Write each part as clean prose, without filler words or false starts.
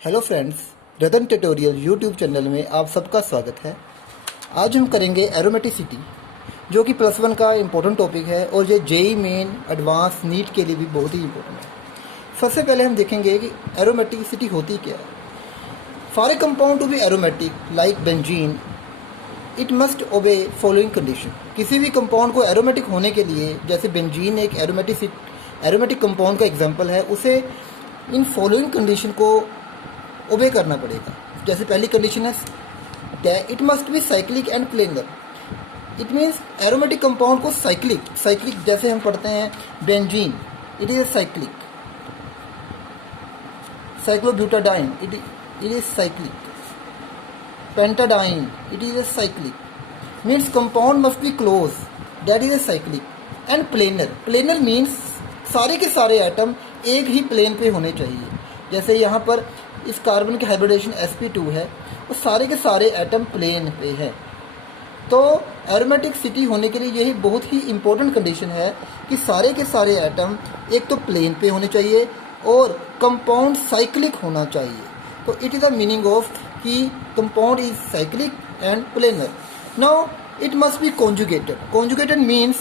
Hello friends, रतन tutorial YouTube channel में आप सबका स्वागत है। आज हम करेंगे एरोमेटिसिटी, जो कि +1 का इम्पोर्टेंट टॉपिक है और ये जेई मेन एडवांस नीट के लिए भी बहुत ही इम्पोर्टेंट है। सबसे पहले हम देखेंगे कि एरोमेटिसिटी होती क्या है। For a compound to be aromatic like benzene, it must obey following condition. किसी भी कंपाउंड को एरोमेटिक होने के लिए, जैसे बेंजीन एक एरोमेटिक कंपाउंड का एग्जाम्पल है, उसे इन फॉलोइंग कंडीशन को ओबे करना पड़ेगा। जैसे पहली कंडीशन है it must be cyclic and planar. It means aromatic compound को साइक्लिक जैसे हम पढ़ते हैं benzene, it is a cyclic. Cyclobutadiene, it is cyclic. Pentadiene, it is a cyclic. Means compound must be close, that is a cyclic. And planar means सारे के सारे atom एक ही प्लेन पे होने चाहिए। जैसे यहाँ पर इस कार्बन की हाइब्रिडेशन sp2 है, वो सारे के सारे एटम प्लेन पे है। तो एरोमेटिसिटी होने के लिए यही बहुत ही इम्पोर्टेंट कंडीशन है कि सारे के सारे एटम एक तो प्लेन पे होने चाहिए और कंपाउंड साइक्लिक होना चाहिए। तो it is the meaning of कि compound is cyclic and planar. Now it must be conjugated means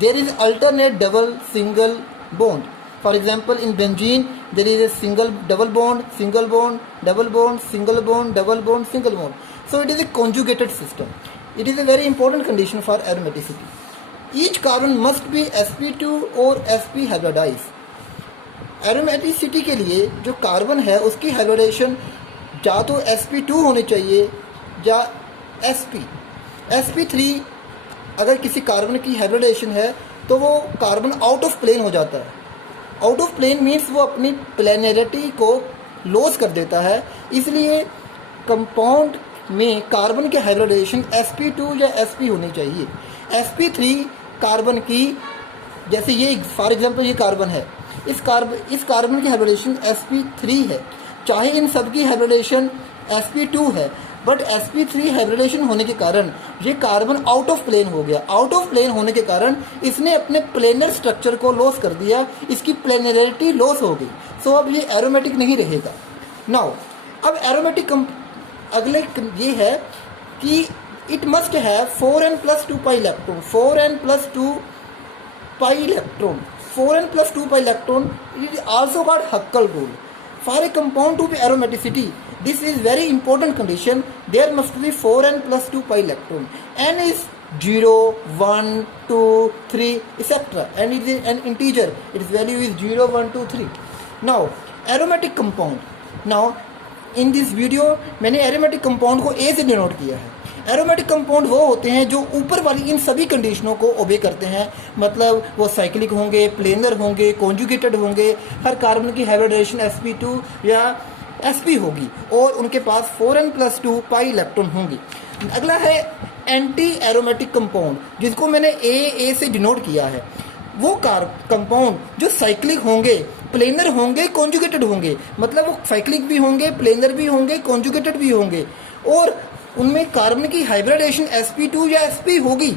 there is alternate double single bond. For example, in benzene there is a single double bond, single bond, double bond, single bond, double bond, single bond. So it is a conjugated system. It is a very important condition for aromaticity. Each carbon must be sp2 or sp hybridized. Aromaticity के लिए जो carbon है उसकी hybridisation या तो sp2 होनी चाहिए या sp3। अगर किसी कार्बन की हाइब्रिडेशन है तो वो कार्बन आउट ऑफ प्लेन हो जाता है। आउट ऑफ प्लेन मीन्स वो अपनी प्लेनरिटी को लॉस कर देता है। इसलिए कंपाउंड में कार्बन की हाइब्रिडेशन sp2 या sp होनी चाहिए। sp3 कार्बन की, जैसे ये फॉर एग्जांपल ये कार्बन है, इस कार्बन की हाइब्रिडेशन sp3 है, चाहे इन सब की हाइब्रिडेशन sp2 है, बट sp3 हाइब्रिडेशन होने के कारण ये कार्बन आउट ऑफ प्लेन हो गया। आउट ऑफ प्लेन होने के कारण इसने अपने प्लेनर स्ट्रक्चर को लॉस कर दिया, इसकी प्लेनरिटी लॉस हो गई। सो अब ये एरोमेटिक नहीं रहेगा। नाउ अब एरोमेटिक अगले ये है कि it must have 4n+2 pi electron. 4n+2 pi electron it is also called Huckel rule. For a compound to be aromaticity, this is very important condition. There must be 4n+2 pi electron. N is 0, 1, 2, 3, etc. and it is an integer. Its value is 0, 1, 2, 3. Now aromatic compound. Now in this video मैंने aromatic compound को A से denote किया है। Aromatic compound वो होते हैं जो ऊपर वाली इन सभी कंडीशनों को ओबे करते हैं, मतलब वो साइक्लिक होंगे, प्लेनर होंगे, कॉन्जुगेटेड होंगे, हर कार्बन की हाइब्रिडेशन sp2 या sp होगी और उनके पास 4n+2 पाई इलेक्ट्रॉन होंगी। अगला है एंटी एरोमेटिक कंपाउंड, जिसको मैंने ए से डिनोट किया है। वो कंपाउंड जो साइक्लिक होंगे, प्लेनर होंगे, कॉन्जुगेटेड होंगे, मतलब वो साइक्लिक भी होंगे, प्लेनर भी होंगे, कॉन्जुगेटेड भी होंगे और उनमें कार्बन की हाइब्रिडेशन sp2 या sp होगी,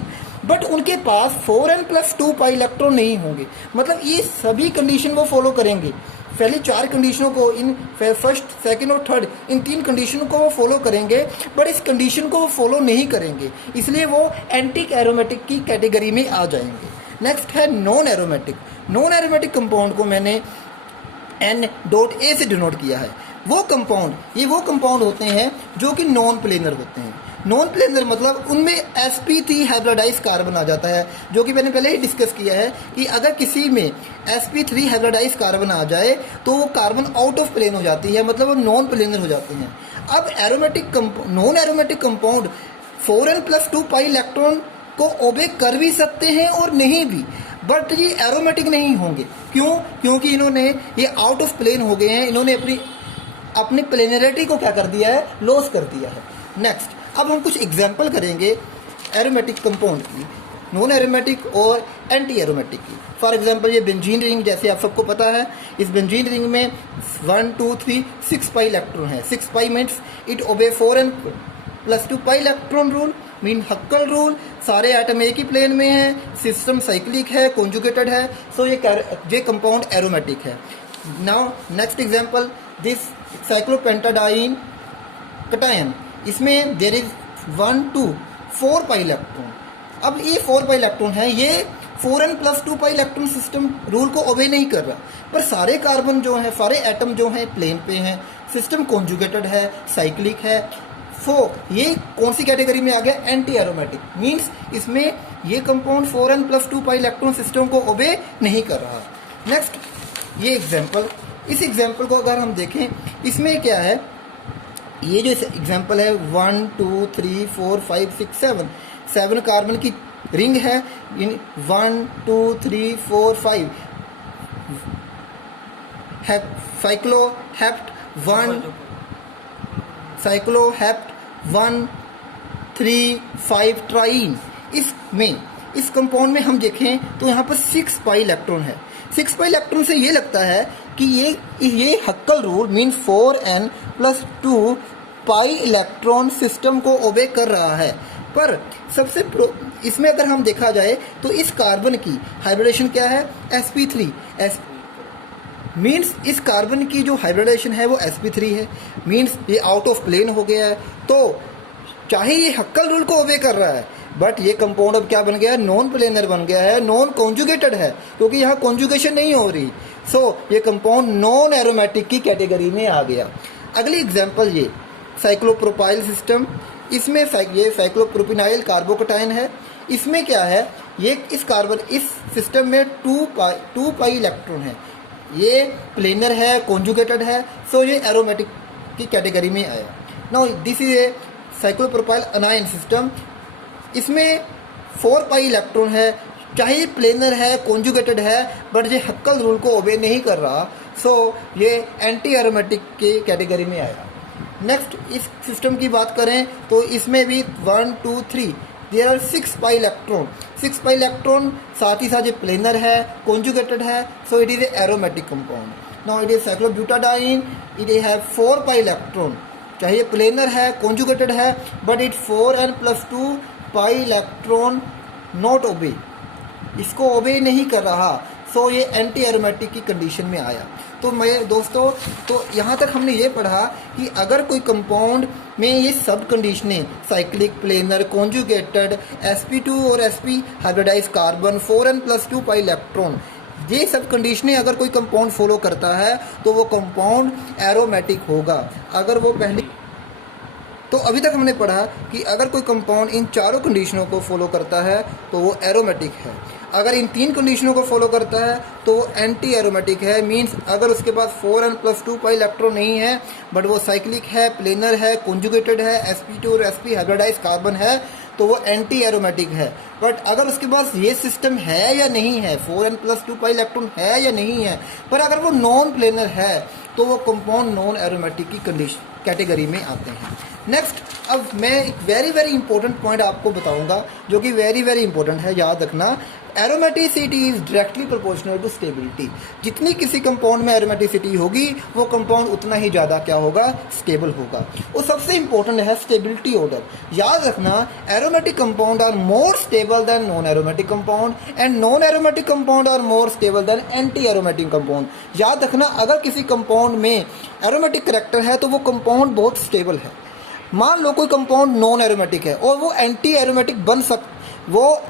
बट उनके पास 4n+2 पाई इलेक्ट्रॉन नहीं होंगे। मतलब ये सभी कंडीशन वो फॉलो करेंगे। पहली 4 कंडीशनों को, इन फर्स्ट, सेकंड और थर्ड, इन 3 कंडीशनों को वो फॉलो करेंगे, बट इस कंडीशन को वो फॉलो नहीं करेंगे, इसलिए वो एंटी एरोमेटिक की कैटेगरी में आ जाएंगे। नेक्स्ट है नॉन एरोमेटिक कंपाउंड को मैंने N.A से डिनोट किया है। वो कंपाउंड होते हैं जो कि नॉन प्लेनर होते हैं। नॉन प्लेनर मतलब उनमें sp3 हाइब्रिडाइज कार्बन आ जाता है, जो कि मैंने पहले ही डिस्कस किया है कि अगर किसी में sp3 हाइब्रिडाइज कार्बन आ जाए तो वो कार्बन आउट ऑफ प्लेन हो जाती है, मतलब वो नॉन प्लेनर हो जाते हैं। अब non aromatic compound 4n+2 pi electron को ओबे कर भी सकते हैं और नहीं भी, बट ये एरोमेटिक नहीं होंगे। क्यों? क्योंकि इन्होंने ये आउट ऑफ प्लेन हो गए हैं, इन्होंने अपनी प्लेनरिटी को क्या कर दिया है, लॉस कर दिया है। नेक्स्ट, अब हम कुछ एग्जाम्पल करेंगे एरोमेटिक कंपाउंड की, नॉन एरोमेटिक और एंटी एरोमेटिक की। फॉर एग्जांपल ये बेंजीन रिंग, जैसे आप सबको पता है, इस बेंजीन रिंग में 1, 2, 3, 6 पाई इलेक्ट्रॉन है। 6 पाई means it obey 4n+2 pi electron rule, mean Huckel rule. सारे एटम एक ही प्लेन में है, सिस्टम साइक्लिक है, कॉन्जुगेटेड है, सो ये कंपाउंड एरोमेटिक है। Now next example, this cyclopentadiene cation, इसमें देयर इज 1 2 4 पाई इलेक्ट्रॉन। अब ये 4 पाई इलेक्ट्रॉन है, ये 4n+2 pi electron system rule को ओबे नहीं कर रहा, पर सारे कार्बन जो है, सारे एटम जो हैं प्लेन पे हैं, सिस्टम कॉन्जुगेटेड है, साइक्लिक है। सो ये कौन सी कैटेगरी में आ गया? Anti aromatic. मीन्स इसमें ये compound 4n+2 pi electron system को ओबे नहीं कर रहा। नेक्स्ट ये एग्जाम्पल, इस एग्जाम्पल को अगर हम देखें, इसमें क्या है, ये जो एग्जाम्पल है 1 2 3 4 5 6 7 कार्बन की रिंग है। इन 1 2 3 4 5 साइक्लोहेप्ट 1 3 5 ट्राइन। इसमें इस कंपाउंड में हम देखें तो यहाँ पर 6 पाई इलेक्ट्रॉन है। 6 पाई इलेक्ट्रॉन से ये लगता है कि ये Huckel rule means 4n+2 pi electron system को ओबे कर रहा है। पर सबसे इसमें अगर हम देखा जाए तो इस कार्बन की हाइब्रिडेशन क्या है? sp3। मीन्स इस कार्बन की जो हाइब्रिडेशन है वो sp3 है, मीन्स ये आउट ऑफ प्लेन हो गया है। तो चाहे ये हक्कल रूल को ओबे कर रहा है, बट ये कंपाउंड अब क्या बन गया है? नॉन प्लेनर बन गया है, नॉन कॉन्जुगेटेड है, क्योंकि यहाँ कॉन्जुगेशन नहीं हो रही। सो ये कंपाउंड नॉन एरोमेटिक की कैटेगरी में आ गया। अगली एग्जांपल ये साइक्लोप्रोपाइल सिस्टम, इसमें ये साइक्लोप्रोपिनाइल कार्बोकटायन है। इसमें क्या है, ये इस सिस्टम में 2 पाई इलेक्ट्रॉन है, ये प्लेनर है, कॉन्जुगेटेड है, सो ये एरोमेटिक की कैटेगरी में आया। Now this is A cyclopropyl अनायन system, इसमें 4 पाई इलेक्ट्रॉन है, चाहे ये प्लेनर है, कॉन्जुगेटेड है, बट ये हक्कल रूल को ओबे नहीं कर रहा, सो ये एंटी एरोमेटिक के कैटेगरी में आया। नेक्स्ट इस सिस्टम की बात करें तो इसमें भी 1 2 3 there are 6 pi electron. 6 pi electron, साथ ही साथ ये प्लेनर है, कॉन्जुगेटेड है, so it is a aromatic compound. Now it is cyclobutadiene, it have 4 pi electron, चाहे ये प्लेनर है, कॉन्जुगेटेड है, but it 4n+2 pi electron not obey, इसको ओबे नहीं कर रहा, सो ये एंटी एरोमेटिक की कंडीशन में आया। तो मैं दोस्तों, तो यहाँ तक हमने ये पढ़ा कि अगर कोई कंपाउंड में ये सब कंडीशनें साइक्लिक, प्लेनर, कॉन्जुगेटेड, sp2 और sp hybridize carbon, 4n+2 pi electron, ये सब कंडीशनें अगर कोई कंपाउंड फॉलो करता है तो वो कंपाउंड एरोमेटिक होगा। अगर वो पहली, तो अभी तक हमने पढ़ा कि अगर कोई कंपाउंड इन चारों कंडीशनों को फॉलो करता है तो वो एरोमेटिक है, अगर इन 3 कंडीशनों को फॉलो करता है तो वो एंटी एरोमेटिक है। मींस अगर उसके पास 4n+2 पाई इलेक्ट्रॉन नहीं है, बट वो साइक्लिक है, प्लेनर है, कॉन्जुगेटेड है, sp2 और sp हाइब्रिडाइज कार्बन है, तो वो एंटी एरोमेटिक है। बट अगर उसके पास ये सिस्टम है या नहीं है, 4n+2 पाई इलेक्ट्रॉन है या नहीं है, पर अगर वो नॉन प्लेनर है, तो वो कंपाउंड नॉन एरोमेटिक की कंडीशन कैटेगरी में आते हैं। नेक्स्ट, अब मैं एक वेरी वेरी इंपॉर्टेंट पॉइंट आपको बताऊंगा, जो कि वेरी वेरी इंपॉर्टेंट है, याद रखना। Aromaticity is directly proportional to stability. जितनी किसी कंपाउंड में एरोमेटिसिटी होगी, वो कंपाउंड उतना ही ज़्यादा क्या होगा? स्टेबल होगा। और सबसे इंपॉर्टेंट है स्टेबिलिटी ऑर्डर। याद रखना, aromatic compound are more stable than non aromatic compound, and non aromatic compound are more stable than anti aromatic compound. याद रखना, अगर किसी कंपाउंड में एरोमेटिक करेक्टर है तो वो कंपाउंड बहुत स्टेबल है। मान लो कोई कंपाउंड नॉन एरोमेटिक है और वो एंटी एरोमेटिक वो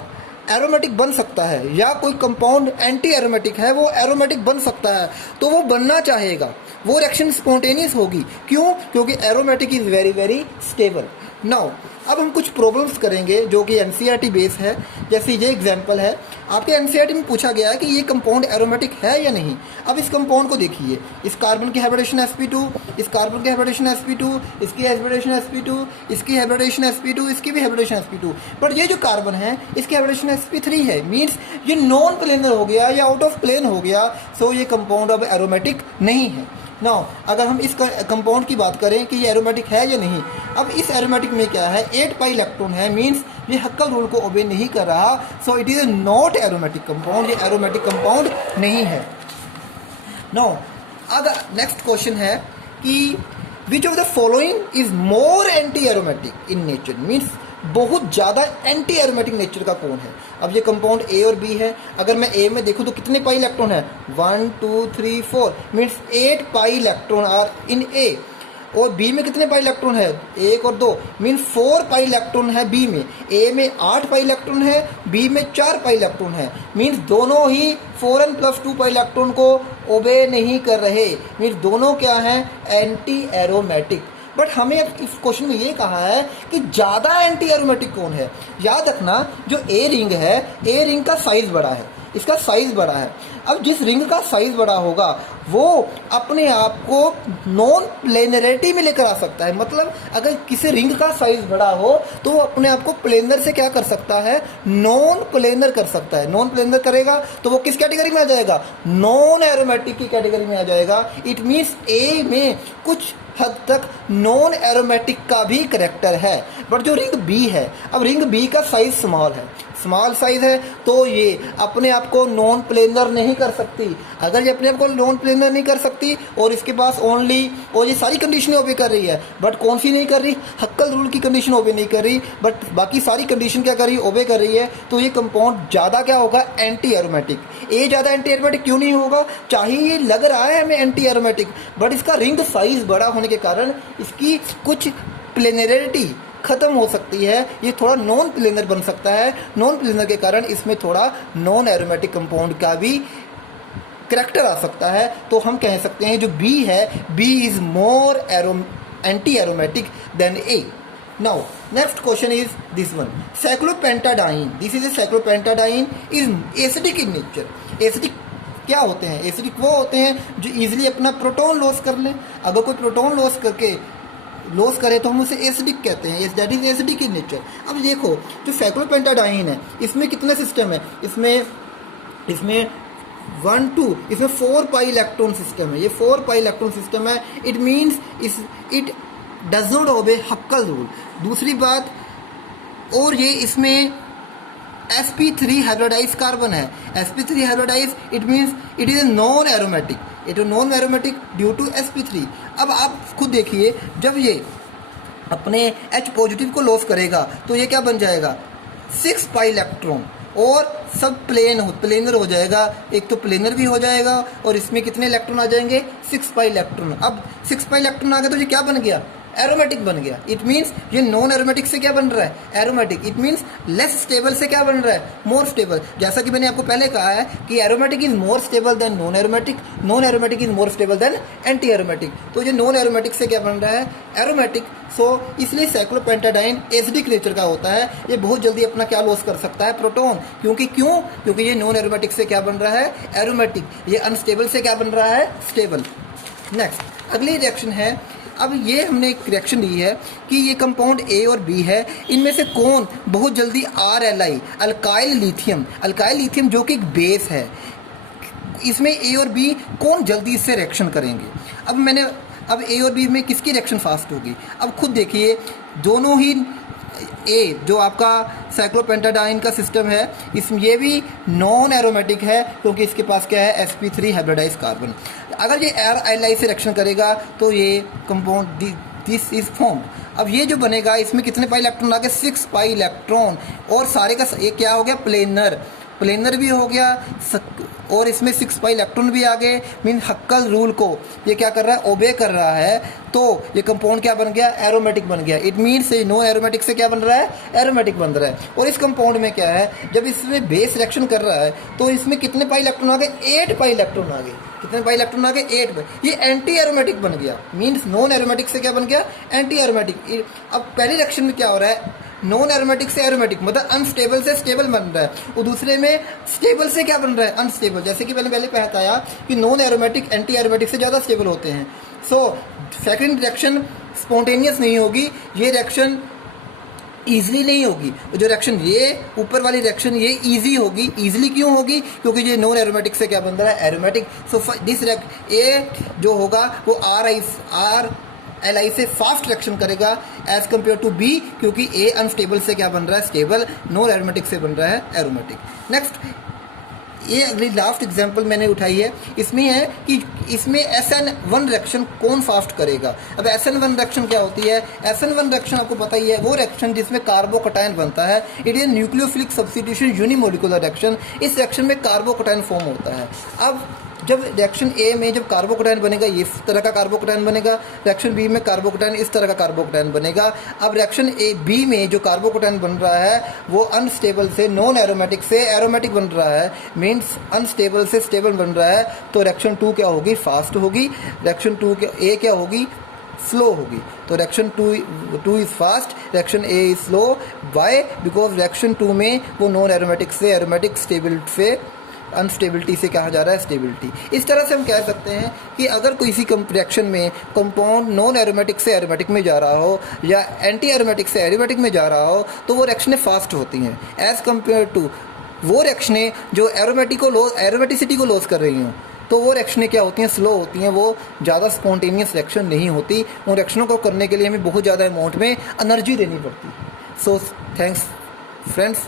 एरोमेटिक बन सकता है, या कोई कंपाउंड एंटी एरोमेटिक है वो एरोमेटिक बन सकता है, तो वो बनना चाहेगा, वो रिएक्शन स्पॉन्टेनियस होगी। क्यों? क्योंकि aromatic is very very stable. Now अब हम कुछ प्रॉब्लम्स करेंगे जो कि एनसीईआरटी बेस है। जैसे ये एग्जांपल है, आपके एनसीईआरटी में पूछा गया है कि ये कंपाउंड एरोमेटिक है या नहीं। अब इस कंपाउंड को देखिए, इस कार्बन की हाइब्रिडेशन sp2, इस कार्बन की हाइब्रिडेशन sp2, इसकी हाइब्रिडेशन sp2, इसकी हाइब्रिडेशन sp2, इसकी भी हाइब्रिडेशन sp2, पर ये जो कार्बन है इसकी हाइब्रिडेशन sp3 है। मीन्स ये नॉन प्लेनर हो गया या आउट ऑफ प्लेन हो गया, सो ये कंपाउंड अब एरोमेटिक नहीं है। नाउ अगर हम इस कंपाउंड की बात करें कि ये एरोमेटिक है या नहीं, अब इस एरोमेटिक में क्या है? 8 पाई इलेक्ट्रॉन है, मींस ये हक्कल रूल को ओबे नहीं कर रहा, सो it is A not aromatic compound, ये एरोमेटिक कंपाउंड नहीं है। नाउ अगर नेक्स्ट क्वेश्चन है कि which of the following is more anti aromatic in nature, means बहुत ज़्यादा एंटी एरोमेटिक नेचर का कौन है। अब ये कंपाउंड ए और बी है, अगर मैं ए में देखूँ तो कितने पाई इलेक्ट्रॉन है, 1 2 3 4 means 8 pi electron are in A. और बी में कितने पाई इलेक्ट्रॉन है, 1 और 2 मीन्स 4 पाई इलेक्ट्रॉन है बी में। ए में 8 पाई इलेक्ट्रॉन है, बी में 4 पाई इलेक्ट्रॉन है। मीन्स दोनों ही 4n+2 पाई इलेक्ट्रॉन को ओबे नहीं कर रहे, मीन्स दोनों क्या हैं, एंटी एरोमेटिक। बट हमें इस क्वेश्चन में ये कहा है कि ज़्यादा एंटी एरोमेटिक कौन है। याद रखना, जो ए रिंग है, ए रिंग का साइज़ बड़ा है, इसका साइज़ बड़ा है। अब जिस रिंग का साइज़ बड़ा होगा वो अपने आप को नॉन प्लेनरिटी में लेकर आ सकता है। मतलब अगर किसी रिंग का साइज़ बड़ा हो तो वो अपने आप को प्लेनर से क्या कर सकता है, नॉन प्लेनर कर सकता है। नॉन प्लेनर करेगा तो वो किस कैटेगरी में आ जाएगा, नॉन एरोमेटिक की कैटेगरी में आ जाएगा। इट मीन्स ए में कुछ हद तक नॉन एरोमेटिक का भी करेक्टर है। बट जो रिंग बी है, अब रिंग बी का साइज स्मॉल है, स्मॉल साइज है, तो ये अपने आप को नॉन प्लेनर नहीं कर सकती। अगर ये अपने आप को नॉन प्लेनर नहीं कर सकती और इसके पास ओनली, और ये सारी कंडीशनें ओबे कर रही है, बट कौन सी नहीं कर रही, हक्कल रूल की कंडीशन ओबे नहीं कर रही, बट बाकी सारी कंडीशन क्या कर रही है, ओबे कर रही है। तो ये कंपाउंड ज़्यादा क्या होगा, एंटी एरोमेटिक। ए ज़्यादा एंटी एरोमेटिक क्यों नहीं होगा, चाहे ये लग रहा है हमें एंटी एरोमेटिक, बट इसका रिंग साइज बड़ा होने के कारण इसकी कुछ प्लेनरिटी खत्म हो सकती है, ये थोड़ा नॉन प्लेनर बन सकता है। नॉन प्लेनर के कारण इसमें थोड़ा नॉन एरोमेटिक कंपाउंड का भी करैक्टर आ सकता है। तो हम कह सकते हैं जो बी है, B is more anti aromatic than A. Now next question is this one, cyclopentadiene. This is a cyclopentadiene is acidic in nature. Acidic क्या होते हैं, एसिडिक वो होते हैं जो इजीली अपना प्रोटॉन लॉस कर लें। अगर कोई प्रोटॉन लॉस करे तो हम उसे एसिडिक कहते हैं, that is acidic in nature. अब देखो जो साइक्लोपेंटाडाइन है, इसमें कितने सिस्टम है, इसमें 1 2 इसमें 4 पाई इलेक्ट्रॉन सिस्टम है, ये 4 पाई इलेक्ट्रॉन सिस्टम है। It means it does not obey हक्कल rule. दूसरी बात, और ये इसमें sp3 हाइब्रिडाइज कार्बन है। sp3 hybridize, it means it is a non aromatic, it is non aromatic due to sp3। अब आप खुद देखिए, जब ये अपने H पॉजिटिव को लॉस करेगा तो ये क्या बन जाएगा, 6 पाई इलेक्ट्रॉन, और सब प्लेनर हो जाएगा। एक तो प्लेनर भी हो जाएगा और इसमें कितने इलेक्ट्रॉन आ जाएंगे, 6 पाई इलेक्ट्रॉन। अब 6 पाई इलेक्ट्रॉन आ गए तो ये क्या बन गया, एरोमेटिक बन गया। इट मीन्स ये नॉन एरोमेटिक से क्या बन रहा है, aromatic. It means less stable से क्या बन रहा है, मोर स्टेबल। जैसा कि मैंने आपको पहले कहा है कि aromatic is more stable than non aromatic, non aromatic is more stable than anti aromatic. तो ये नॉन एरोमेटिक से क्या बन रहा है, एरोमेटिक। सो इसलिए साइक्लोपेंटाडाइन एसिडिक नेचर का होता है। ये बहुत जल्दी अपना क्या लॉस कर सकता है, प्रोटॉन। क्योंकि ये नॉन एरोमेटिक से क्या बन रहा है, एरोमेटिक। ये अनस्टेबल से क्या बन रहा है, स्टेबल। नेक्स्ट अगली रिएक्शन है, अब ये हमने एक रिएक्शन दी है कि ये कंपाउंड ए और बी है, इनमें से कौन बहुत जल्दी RLI, अल्काइल लिथियम जो कि एक बेस है, इसमें ए और बी कौन जल्दी इससे रिएक्शन करेंगे। अब ए और बी में किसकी रिएक्शन फास्ट होगी। अब खुद देखिए, दोनों ही ए जो आपका साइक्लोपेंटाडाइन का सिस्टम है, इसमें ये भी नॉन एरोमेटिक है क्योंकि इसके पास क्या है, sp3 हाइब्रिडाइज कार्बन। अगर ये RLI से रिएक्शन करेगा तो ये कंपाउंड दिस इज फॉर्म। अब ये जो बनेगा, इसमें कितने पाई इलेक्ट्रॉन आ गए, 6 पाई इलेक्ट्रॉन, और सारे का ये क्या हो गया, प्लेनर भी हो गया, और इसमें 6 पाई इलेक्ट्रॉन भी आ गए। मीन हक्कल रूल को ये क्या कर रहा है, ओबे कर रहा है। तो ये कंपाउंड क्या बन गया, एरोमेटिक बन गया। इट मीन्स नो एरोमेटिक से क्या बन रहा है, एरोमेटिक बन रहा है। और इस कंपाउंड में क्या है, जब इसमें बेस रिएक्शन कर रहा है तो इसमें कितने पाई इलेक्ट्रॉन आ गए, 8 पाई इलेक्ट्रॉन आ गए। कितने पाई इलेक्ट्रॉन आ गए, 8 पाई। ये एंटी एरोमेटिक बन गया। मीन्स नॉन एरोमेटिक से क्या बन गया, एंटी एरोमेटिक। अब पहली रिएक्शन में क्या हो रहा है, नॉन एरोमेटिक से एरोमेटिक, मतलब अनस्टेबल से स्टेबल बन रहा है, और दूसरे में स्टेबल से क्या बन रहा है, अनस्टेबल। जैसे कि मैंने पहले बताया कि नॉन एरोमेटिक एंटी एरोमेटिक से ज़्यादा स्टेबल होते हैं। सो सेकंड रिएक्शन स्पॉन्टेनियस नहीं होगी, ये रिएक्शन ईजिली नहीं होगी। जो रिएक्शन ये ऊपर वाली रिएक्शन ये ईजी होगी। ईजिली क्यों होगी, क्योंकि ये नॉन एरोमेटिक से क्या बन रहा है, एरोमेटिक। सो दिस ए जो होगा वो RLI से फास्ट रिएक्शन करेगा एज कम्पेयर टू बी, क्योंकि ए अनस्टेबल से क्या बन रहा है, स्टेबल। नॉन एरोमेटिक से बन रहा है एरोमेटिक। नेक्स्ट ये अगली लास्ट एग्जांपल मैंने उठाई है, इसमें है कि इसमें SN1 रिएक्शन कौन फास्ट करेगा। अब SN1 रिएक्शन क्या होती है? SN1 रिएक्शन आपको पता ही है, वो रिएक्शन जिसमें कार्बोकटायन बनता है। It is nucleophilic substitution unimolecular reaction. इस रिएक्शन में कार्बोकटायन फॉर्म होता है। अब जब रिएक्शन ए में जब कार्बोकटायन बनेगा, ये इस तरह का कार्बोकटायन बनेगा, रिएक्शन बी में कार्बोकटायन इस तरह का कार्बोकटायन बनेगा। अब रिएक्शन ए बी में जो कार्बोकटायन बन रहा है वो अनस्टेबल से नॉन एरोमेटिक से एरोमेटिक बन रहा है, मीन्स अनस्टेबल से स्टेबल बन रहा है। तो रिएक्शन 2 क्या होगी? फास्ट होगी। रिएक्शन 2 ए क्या होगी? स्लो होगी। तो reaction 2 is fast, reaction A is slow. Why? Because reaction 2 में वो नॉन एरोमेटिक से एरोमेटिक, स्टेबल से अनस्टेबिलिटी से कहा जा रहा है स्टेबिलिटी। इस तरह से हम कह सकते हैं कि अगर किसी रिएक्शन में कंपाउंड नॉन एरोमेटिक से एरोमेटिक में जा रहा हो या एंटी एरोमेटिक से एरोमेटिक में जा रहा हो तो वो रिएक्शनें फास्ट होती हैं एज़ कम्पेयर टू वो रिएक्शनें जो एरोमेटिसिटी को लॉस कर रही हों। तो वो रिएक्शनें क्या होती हैं? स्लो होती हैं। वो ज़्यादा स्पॉन्टेनियस रिएक्शन नहीं होती। उन रिएक्शनों को करने के लिए हमें बहुत ज़्यादा अमाउंट में एनर्जी देनी पड़ती है। So thanks friends.